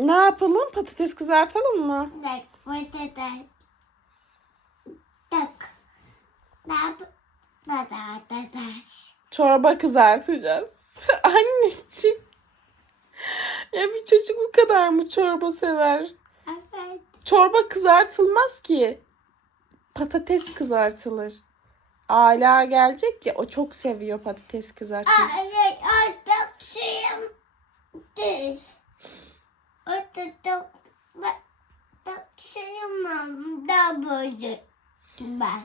Ne yapalım? Patates kızartalım mı? Tak patates. Tak. Tak patates. Çorba kızartacağız. Anneciğim. Ya bir çocuk bu kadar mı çorba sever? Evet. Çorba kızartılmaz ki. Patates kızartılır. Ala gelecek ya o çok seviyor patates kızartılmış. Evet, artık suyum düz. Artık tak suyum da bozuk. Ben.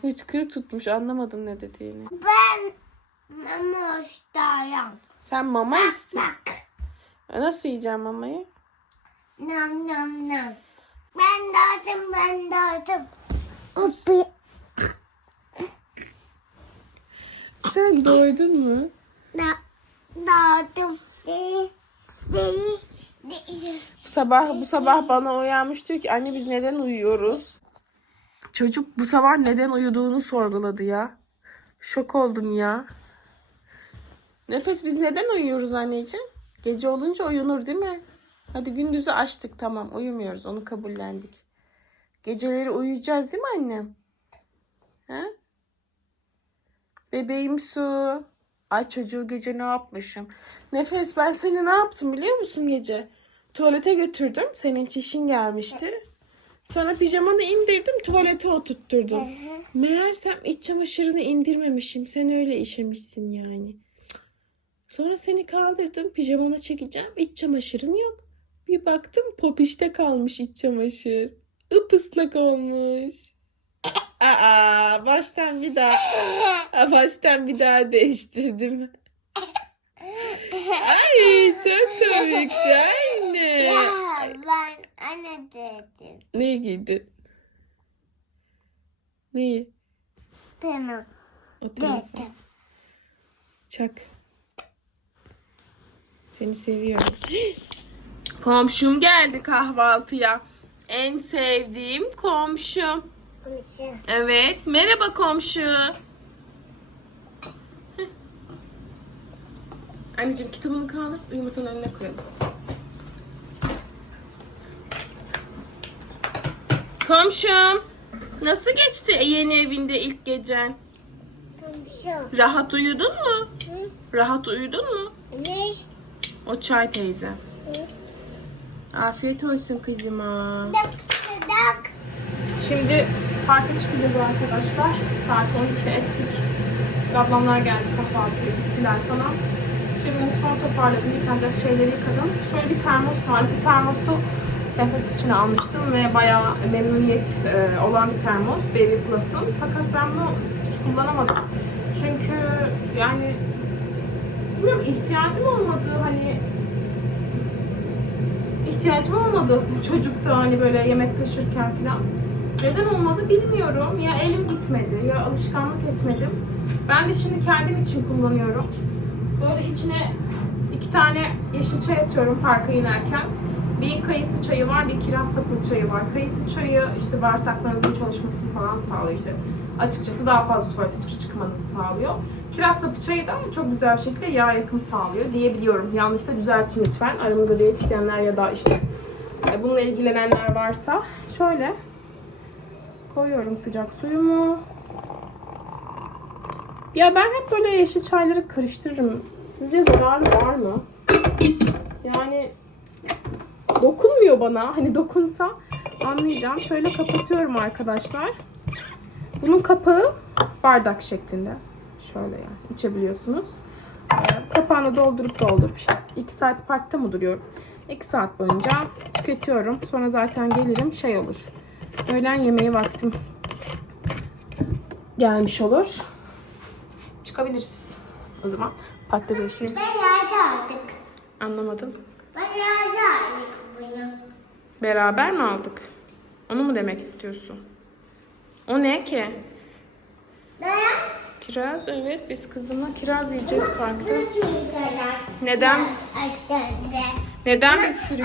Hıçkırık tutmuş anlamadım ne dediğini. Ben mama ustayım. Sen mama istiyorsun. Bak. Nasıl yiyeceğim mamayı? Nam nam nam. Ben dağıtım ben. Uppi. Sen doydun mu? Da dağıtım. Değil. Değil. Bu sabah bu sabah bana uyanmış diyor ki anne biz neden uyuyoruz? Çocuk bu sabah neden uyuduğunu sorguladı ya. Şok oldum ya. Nefes biz neden uyuyoruz anneciğim? Gece olunca uyunur değil mi? Hadi gündüzü açtık tamam uyumuyoruz onu kabullendik. Geceleri uyuyacağız değil mi annem? He? Bebeğim su. Ay çocuğu gece ne yapmışım? Nefes ben seni ne yaptım biliyor musun gece? Tuvalete götürdüm. Senin çişin gelmişti. Sonra pijamanı indirdim tuvalete oturtturdum. Meğersem iç çamaşırını indirmemişim. Sen öyle işemişsin yani. Sonra seni kaldırdım pijamana çekeceğim. İç çamaşırın yok. Bir baktım popişte kalmış iç çamaşır. Ipıslak olmuş. Aa, baştan bir daha Aa, baştan bir daha değiştirdim. Ay çok komikti anne. Ya ben anne dedim. Ne giydin? Neyi? Pema O telefon. Çak. Seni seviyorum. Komşum geldi kahvaltıya. En sevdiğim komşum. Konuşun. Evet. Merhaba komşu. Heh. Anneciğim kitabını kaldır. Yumurtanın önüne koyalım. Komşum. Nasıl geçti yeni evinde ilk gecen? Konuşun. Rahat uyudun mu? Hı? Rahat uyudun mu? Ne? O çay teyze. Hı? Afiyet olsun kızıma. Dak dak. Şimdi parka çıkacağız arkadaşlar. Saat 12'de ettik. Ablamlar geldi kahvaltıya gittiler falan. Şimdi mutfağı toparladım. Yıkanacak şeyleri yıkadım. Şöyle bir termos var. Bu termosu nefes için almıştım ve bayağı memnuniyet e, olan bir termos. Baby Plus'ın. Fakat ben bunu hiç kullanamadım. Çünkü yani bilmiyorum ihtiyacım olmadı. Hani ihtiyacım olmadı çocukta hani böyle yemek taşırken falan. Neden olmadı bilmiyorum. Ya elim gitmedi ya alışkanlık etmedim. Ben de şimdi kendim için kullanıyorum. Böyle içine iki tane yeşil çay atıyorum parka inerken. Bir kayısı çayı var, bir kiraz sapı çayı var. Kayısı çayı işte bağırsaklarınızın çalışmasını falan sağlıyor işte. Açıkçası daha fazla tuvalete çık- çıkmanızı sağlıyor. Kiraz sapı çayı da çok güzel bir şekilde yağ yakım sağlıyor diyebiliyorum. Yanlışsa düzeltin lütfen. Aramızda diyetisyenler ya da işte bununla ilgilenenler varsa. Şöyle koyuyorum sıcak suyumu. Ya ben hep böyle yeşil çayları karıştırırım. Sizce zararı var mı? Yani dokunmuyor bana. Hani dokunsa anlayacağım. Şöyle kapatıyorum arkadaşlar. Bunun kapağı bardak şeklinde. Şöyle yani içebiliyorsunuz. Ee, Kapağını doldurup doldurup işte 2 saat parkta mı duruyorum? 2 saat boyunca tüketiyorum. Sonra zaten gelirim şey olur. Öğlen yemeği vaktim gelmiş olur. Çıkabiliriz. O zaman parkta görüşürüz. Ben yağda aldık. Anlamadım. Ben yağda aldık bunu. Beraber mi aldık? Onu mu demek istiyorsun? O ne ki? Beyaz. Kiraz evet biz kızımla kiraz yiyeceğiz parkta. Neden? Neden bir sürü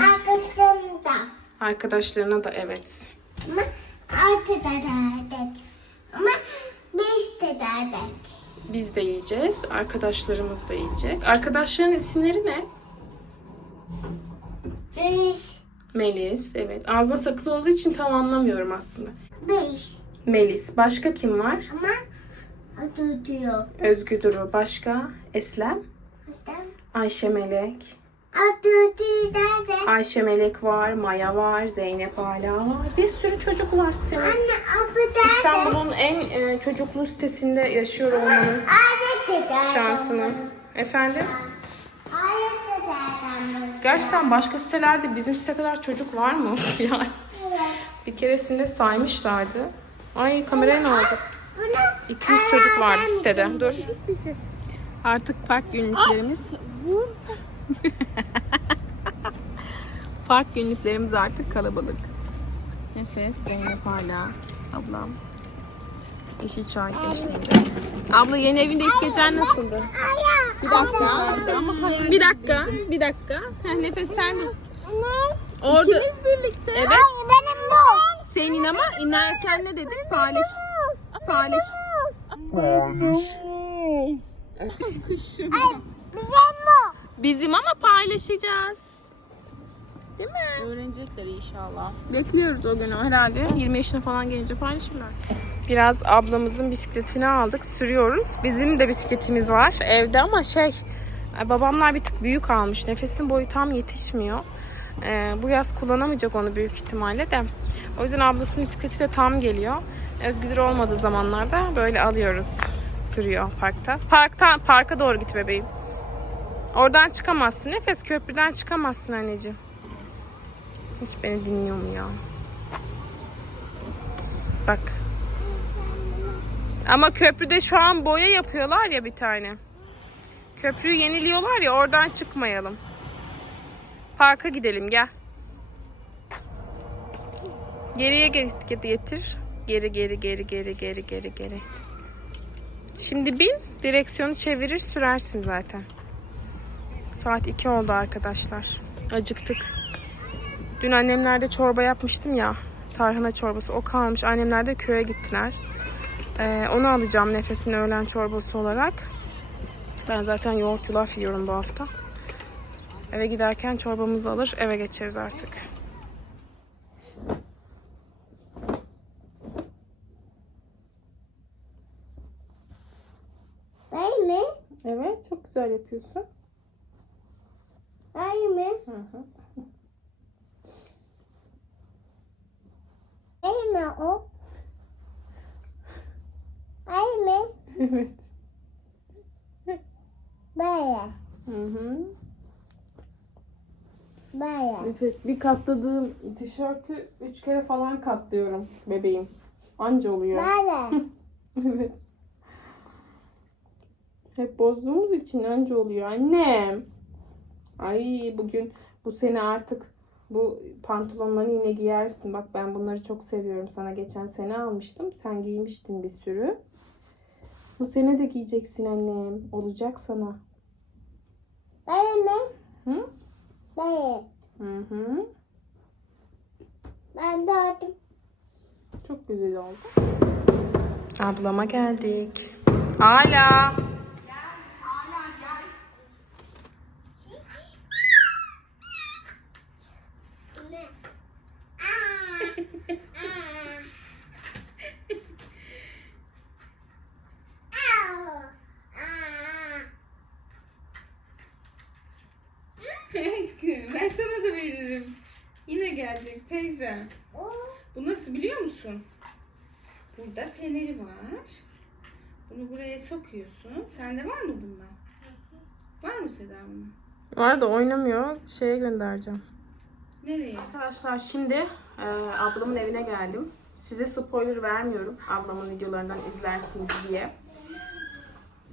arkadaşlarına da evet. Ama arkada da aldık. Ama biz de aldık. Biz de yiyeceğiz. Arkadaşlarımız da yiyecek. Arkadaşların isimleri ne? Biz Melis, evet. Ağzına sakız olduğu için tam anlamıyorum aslında. Beş. Melis. Başka kim var? Ama adı diyor. Özgü Duru. Başka? Eslem. İşte Ayşe Melek. Ayşe Melek var, Maya var, Zeynep Ala var. Bir sürü çocuk var sitede. İstanbul'un en e, çocuklu sitesinde yaşıyor olmanın şansını. Efendim? Gerçekten başka sitelerde bizim site kadar çocuk var mı? yani bir keresinde saymışlardı. Ay kameraya ne oldu? Bunu 200 çocuk vardı sitede. Dur. Artık park günlüklerimiz. park günlüklerimiz artık kalabalık. Nefes, Zeynep hala, ablam. Yeşilçay eşliğinde. Abla yeni evinde ilk gecen nasıldı? Bir dakika. Bir dakika. Bir dakika. Heh, nefes sen de. Orada. İkimiz birlikte. Evet. benim bu. Senin ama inerken ne dedin? Paylaş. Paylaş. Bizim bu. Bizim ama paylaşacağız. Değil mi? Öğrenecekler inşallah. Bekliyoruz o günü herhalde. 20 yaşına falan gelince paylaşırlar. Biraz ablamızın bisikletini aldık. Sürüyoruz. Bizim de bisikletimiz var evde ama şey babamlar bir tık büyük almış. Nefesin boyu tam yetişmiyor. Ee, bu yaz kullanamayacak onu büyük ihtimalle de. O yüzden ablasının bisikleti de tam geliyor. Özgür olmadığı zamanlarda böyle alıyoruz. Sürüyor parkta. Parktan parka doğru git bebeğim. Oradan çıkamazsın. Nefes köprüden çıkamazsın anneciğim. Hiç beni dinliyor mu ya? Bak. Ama köprüde şu an boya yapıyorlar ya bir tane. Köprüyü yeniliyorlar ya oradan çıkmayalım. Parka gidelim gel. Geriye get- get- getir. Geri geri geri geri geri geri geri. Şimdi bin direksiyonu çevirir sürersin zaten. Saat 2 oldu arkadaşlar. Acıktık. Dün annemlerde çorba yapmıştım ya. Tarhana çorbası. O kalmış. Annemler de köye gittiler. Ee, onu alacağım nefesin öğlen çorbası olarak. Ben zaten yoğurt yulaf yiyorum bu hafta. Eve giderken çorbamızı alır eve geçeriz artık. Ben mi? Evet çok güzel yapıyorsun. Ben mi? Hı hı. Mi o? Mi? evet. Böyle. Hı hı. Böyle. Nefes bir katladığım tişörtü üç kere falan katlıyorum bebeğim. Anca oluyor. Böyle. Evet. Hep bozduğumuz için önce oluyor annem. Ay bugün bu sene artık bu pantolonları yine giyersin. Bak ben bunları çok seviyorum. Sana geçen sene almıştım. Sen giymiştin bir sürü. Bu sene de giyeceksin annem. Olacak sana. Ben mi? Hı? Böyle. Hı hı. Ben doğdum. Çok güzel oldu. Ablama geldik. Ala. Aşkım ben sana da veririm. Yine gelecek teyze. Bu nasıl biliyor musun? Burada feneri var. Bunu buraya sokuyorsun. Sende var mı bundan? Var mı Seda bundan? Var da oynamıyor. Şeye göndereceğim. Nereye? Arkadaşlar şimdi e, ablamın evine geldim. Size spoiler vermiyorum. Ablamın videolarından izlersiniz diye.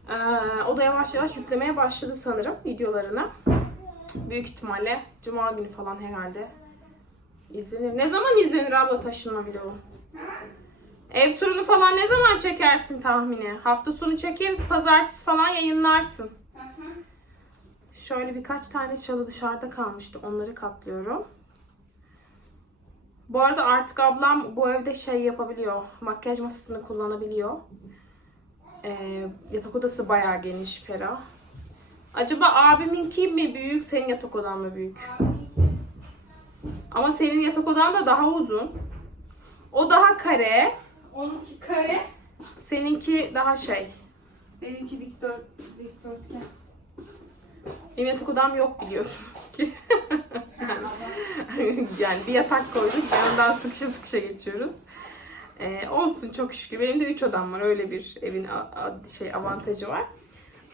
E, o da yavaş yavaş yüklemeye başladı sanırım videolarını. Büyük ihtimalle cuma günü falan herhalde izlenir. Ne zaman izlenir abla taşınma vlogu? Ev turunu falan ne zaman çekersin tahmini? Hafta sonu çekeriz, pazartesi falan yayınlarsın. Şöyle birkaç tane çalı dışarıda kalmıştı. Onları katlıyorum. Bu arada artık ablam bu evde şey yapabiliyor. Makyaj masasını kullanabiliyor. Ee, yatak odası bayağı geniş, ferah. Acaba abiminki mi büyük, senin yatak odan mı büyük? Ama senin yatak odan da daha uzun. O daha kare. Onunki kare. Seninki daha şey. Benimki dikdört, dikdörtgen. Benim yatak odam yok biliyorsunuz ki. yani bir yatak koyduk. Yanından sıkışa sıkışa geçiyoruz. Ee, olsun çok şükür. Benim de 3 odam var. Öyle bir evin şey avantajı var.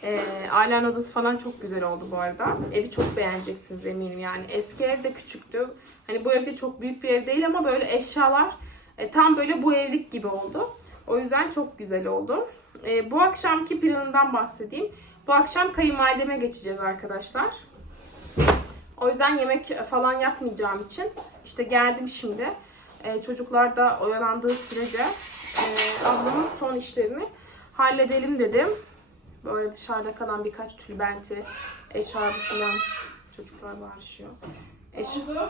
Ee, ailen odası falan çok güzel oldu bu arada. Evi çok beğeneceksiniz eminim yani. Eski ev de küçüktü. Hani bu evde çok büyük bir ev değil ama böyle eşyalar e, tam böyle bu evlik gibi oldu. O yüzden çok güzel oldu. Ee, bu akşamki planından bahsedeyim. Bu akşam kayınvalideme geçeceğiz arkadaşlar. O yüzden yemek falan yapmayacağım için işte geldim şimdi. Ee, çocuklar da oyalandığı sürece e, ablamın son işlerini halledelim dedim. Böyle dışarıda kalan birkaç tülbenti, eşarbı falan çocuklar bağırışıyor. Eş,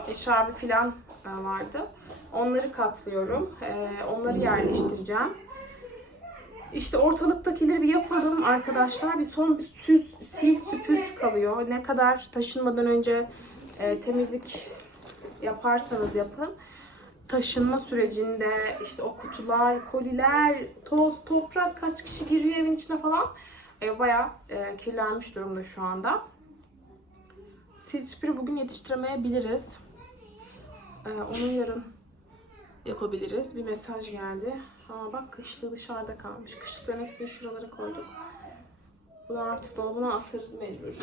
eşarbı falan e, vardı. Onları katlıyorum. E, onları yerleştireceğim. İşte ortalıktakileri bir yapalım arkadaşlar. Bir son bir süs, sil süpür kalıyor. Ne kadar taşınmadan önce e, temizlik yaparsanız yapın. Taşınma sürecinde işte o kutular, koliler, toz, toprak kaç kişi giriyor evin içine falan. E, bayağı e, kirlenmiş durumda şu anda. Sil süpürü bugün yetiştiremeyebiliriz. E, onu yarın yapabiliriz. Bir mesaj geldi. Aa bak kışlığı dışarıda kalmış. Kışlıkların hepsini şuralara koyduk. Bunu artık dolabına asarız mecbur.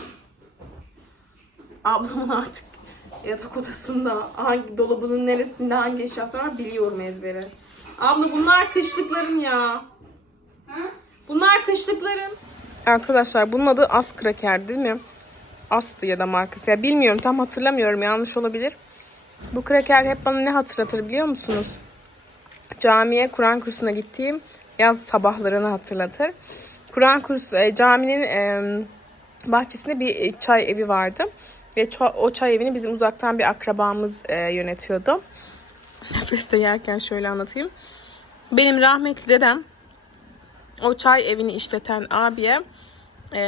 Ablamın artık yatak odasında hangi dolabının neresinde hangi eşyası var biliyorum ezbere. Abla bunlar kışlıkların ya. Bunlar kışlıkların. Arkadaşlar bunun adı As Kraker değil mi? Aslı ya da markası. Ya bilmiyorum tam hatırlamıyorum yanlış olabilir. Bu kraker hep bana ne hatırlatır biliyor musunuz? Camiye Kur'an kursuna gittiğim yaz sabahlarını hatırlatır. Kur'an kursu e, caminin e, bahçesinde bir e, çay evi vardı. Ve o çay evini bizim uzaktan bir akrabamız e, yönetiyordu. Nefes de yerken şöyle anlatayım. Benim rahmetli dedem o çay evini işleten abiye e,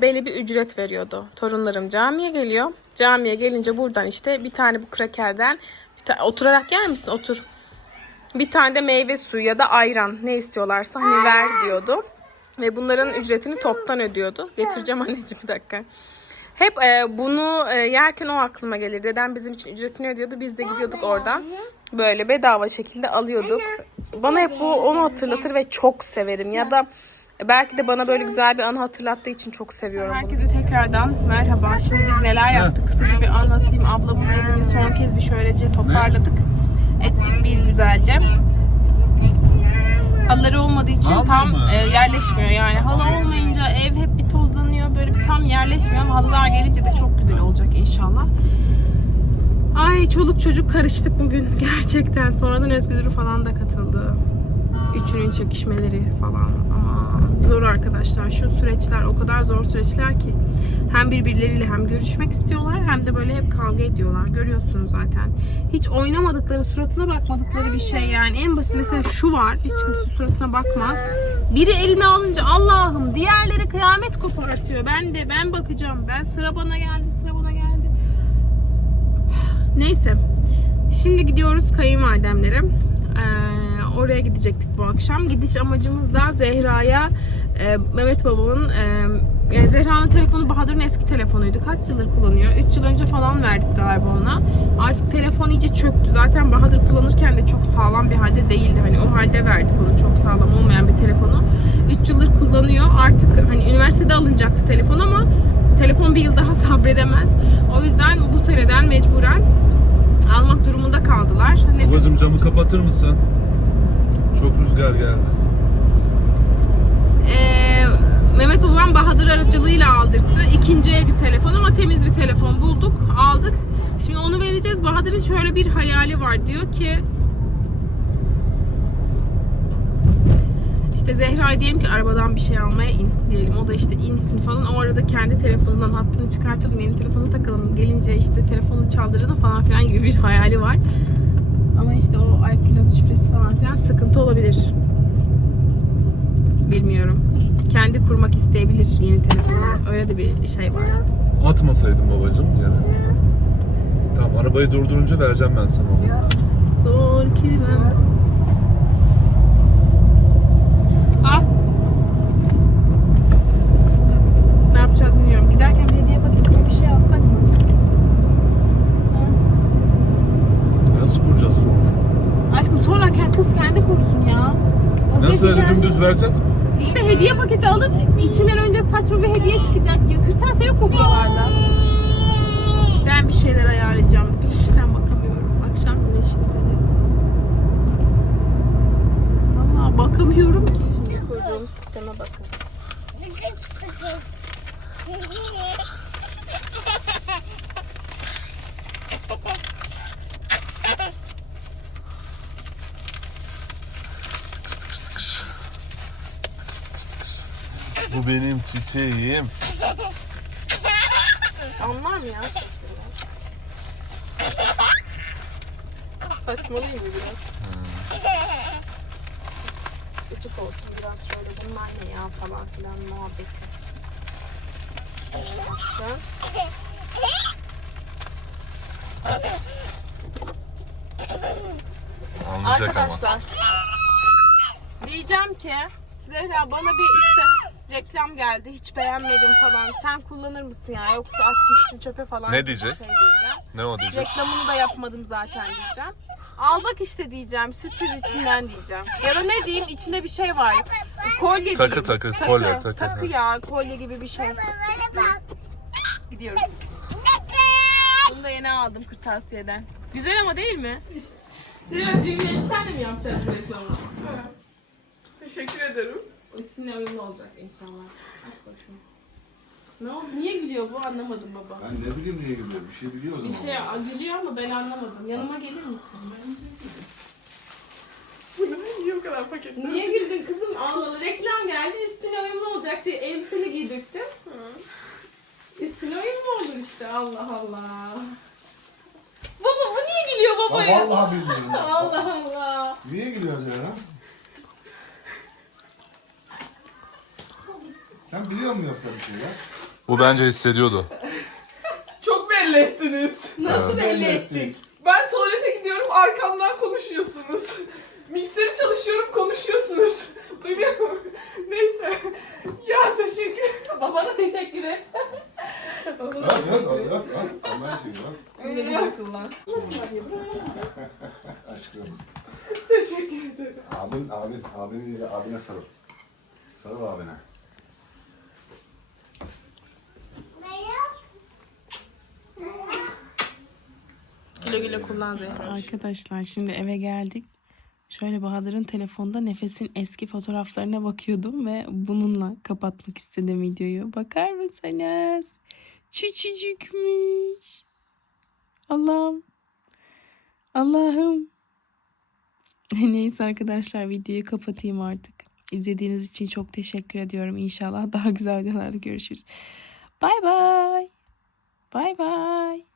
belli bir ücret veriyordu. Torunlarım camiye geliyor. Camiye gelince buradan işte bir tane bu krakerden ta- oturarak yer misin? Otur. Bir tane de meyve suyu ya da ayran ne istiyorlarsa hani ver diyordu. Ve bunların ücretini toptan ödüyordu. Getireceğim anneciğim bir dakika. Hep e, bunu e, yerken o aklıma gelir. Dedem bizim için ücretini ödüyordu. Biz de gidiyorduk oradan. Böyle bedava şekilde alıyorduk. Bana hep bu onu hatırlatır ve çok severim. Ya da belki de bana böyle güzel bir anı hatırlattığı için çok seviyorum. Herkese tekrardan merhaba. Şimdi biz neler yaptık kısaca bir anlatayım. Abla bu evini son kez bir şöylece toparladık. Ettik bir güzelce. Halıları olmadığı için Almıyor tam e, yerleşmiyor yani. Halı olmayınca ev hep bir tozlanıyor böyle bir tam yerleşmiyor ama halılar gelince de çok güzel olacak inşallah. Ay çoluk çocuk karıştık bugün gerçekten. Sonradan Özgür falan da katıldı. Üçünün çekişmeleri falan ama zor arkadaşlar. Şu süreçler o kadar zor süreçler ki hem birbirleriyle hem görüşmek istiyorlar hem de böyle hep kavga ediyorlar. Görüyorsunuz zaten. Hiç oynamadıkları, suratına bakmadıkları bir şey yani. En basit mesela şu var. Hiç kimse suratına bakmaz. Biri eline alınca Allah'ım diğerleri kıyamet kopartıyor. Ben de ben bakacağım. Ben sıra bana geldi, sıra bana geldi. Neyse. Şimdi gidiyoruz kayınvalidemlere. Ee, oraya gidecektik bu akşam. Gidiş amacımız da Zehra'ya e, Mehmet babamın e, yani Zehra'nın telefonu Bahadır'ın eski telefonuydu. Kaç yıldır kullanıyor? 3 yıl önce falan verdik galiba ona. Artık telefon iyice çöktü. Zaten Bahadır kullanırken de çok sağlam bir halde değildi. Hani o halde verdik onu çok sağlam olmayan bir telefonu. 3 yıldır kullanıyor. Artık hani üniversitede alınacaktı telefon ama telefon bir yıl daha sabredemez. O yüzden bu seneden mecburen almak durumunda kaldılar. Nefes Babacım camı kapatır mısın? Çok rüzgar geldi. Ee, Mehmet babam Bahadır aracılığıyla aldırdı. İkinci el bir telefon ama temiz bir telefon bulduk, aldık. Şimdi onu vereceğiz. Bahadır'ın şöyle bir hayali var. Diyor ki işte Zehra diyelim ki arabadan bir şey almaya in diyelim. O da işte insin falan. O arada kendi telefonundan hattını çıkartalım. Yeni telefonu takalım. Gelince işte telefonu çaldıralım falan filan gibi bir hayali var. Ama işte o iCloud şifresi falan filan sıkıntı olabilir. Bilmiyorum. Kendi kurmak isteyebilir yeni telefonu. Öyle de bir şey var. Atmasaydın babacım yere. Tamam arabayı durdurunca vereceğim ben sana onu. Zor kelimemiz. Al. Ne yapacağız bilmiyorum. Giderken bir hediye paketi gibi bir şey alsak mı? Hı? Nasıl kuracağız soğuk? Sorarken kız kendi kursun ya. O Nasıl öyle kendi- dümdüz vereceğiz? İşte hediye paketi alıp içinden önce saçma bir hediye çıkacak. Ya kırtasiye yok mu buralarda? Ben bir şeyler ayarlayacağım. Güneşten bakamıyorum. Akşam güneşi güzeli. Valla bakamıyorum ki. Şimdi kurduğum sisteme bakın. Benim çiçeğim. Anlar mı ya? Saçmalıyım biraz? Küçük olsun biraz şöyle bunlar ne ya falan filan muhabbeti. Sen? Anlayacak ama. Arkadaşlar diyeceğim ki Zehra bana bir işte reklam geldi hiç beğenmedim falan sen kullanır mısın ya yoksa at gitsin çöpe falan Ne gibi diyecek? şey diyeceğim. Ne o diyecek? Reklamını da yapmadım zaten diyeceğim. Al bak işte diyeceğim sürpriz içinden diyeceğim. Ya da ne diyeyim içinde bir şey var. Kolye Takı, diyeyim. takı, kolye, takı. Takı ya kolye gibi bir şey. Gidiyoruz. Bunu da yeni aldım kırtasiyeden. Güzel ama değil mi? Zehra düğünlerini sen de mi yapacaksın reklamını? Teşekkür ederim. İsimle uyumlu olacak inşallah. Aç bakayım. Ne oldu? Niye gülüyor bu anlamadım baba. Ben ne bileyim niye gülüyor? Bir şey biliyor o Bir zaman. şey gülüyor ama ben anlamadım. Yanıma gelir misin? Niye bu kadar paket? Niye güldün kızım? Allah Allah reklam geldi üstüne uyumlu olacak diye elbiseni giydirttim. Üstüne uyumlu olur işte Allah Allah. Baba bu niye gülüyor baba Ha, ya? vallahi bilmiyorum. Allah Allah. Niye gülüyorsun ya? Sen biliyor musun yoksa bir şey ya? Bu bence hissediyordu. Çok belli ettiniz. Nasıl belli Belli ettik? Ben tuvalete gidiyorum arkamdan konuşuyorsunuz. Mikseri çalışıyorum konuşuyorsunuz. Duymuyor musun? Neyse. Ya teşekkür Babana teşekkür et. At. Ondan şey bak. Güle güle kullan. Aşkım. Teşekkür ederim. Abin, abin, abini değil, abine sarıl. Sarıl abine. Güle güle kullan Zehra. Arkadaşlar şimdi eve geldik. Şöyle Bahadır'ın telefonda Nefes'in eski fotoğraflarına bakıyordum ve bununla kapatmak istedim videoyu. Bakar mısınız? Küçücükmüş. Allah'ım. Allah'ım. Neyse arkadaşlar videoyu kapatayım artık. İzlediğiniz için çok teşekkür ediyorum. İnşallah daha güzel videolarda görüşürüz. Bay bay. Bay bay.